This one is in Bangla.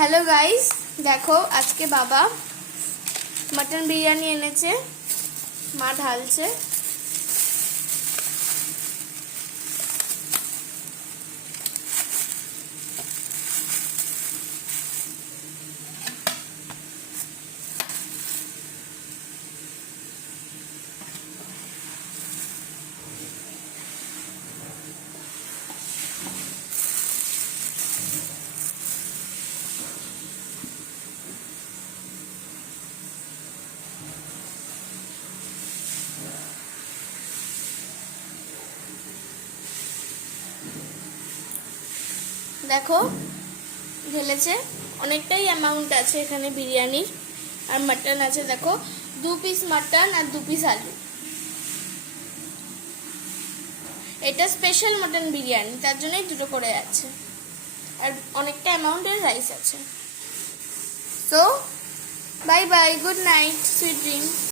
हेलो गाइस, देखो आज के बाबा मटन बिरयानी এনেছে, মা ঢালছে। দেখো ঢেলেছে, অনেকটাই অ্যামাউন্ট আছে এখানে বিরিয়ানির। আর মাটন আছে, দেখো 2 পিস মাটন আর 2 পিস আলু। এটা স্পেশাল মাটন বিরিয়ানি, তার জন্যই দুটো করে আছে। আর অনেকটা অ্যামাউন্টের রাইস আছে। So bye bye, good night, sweet dream.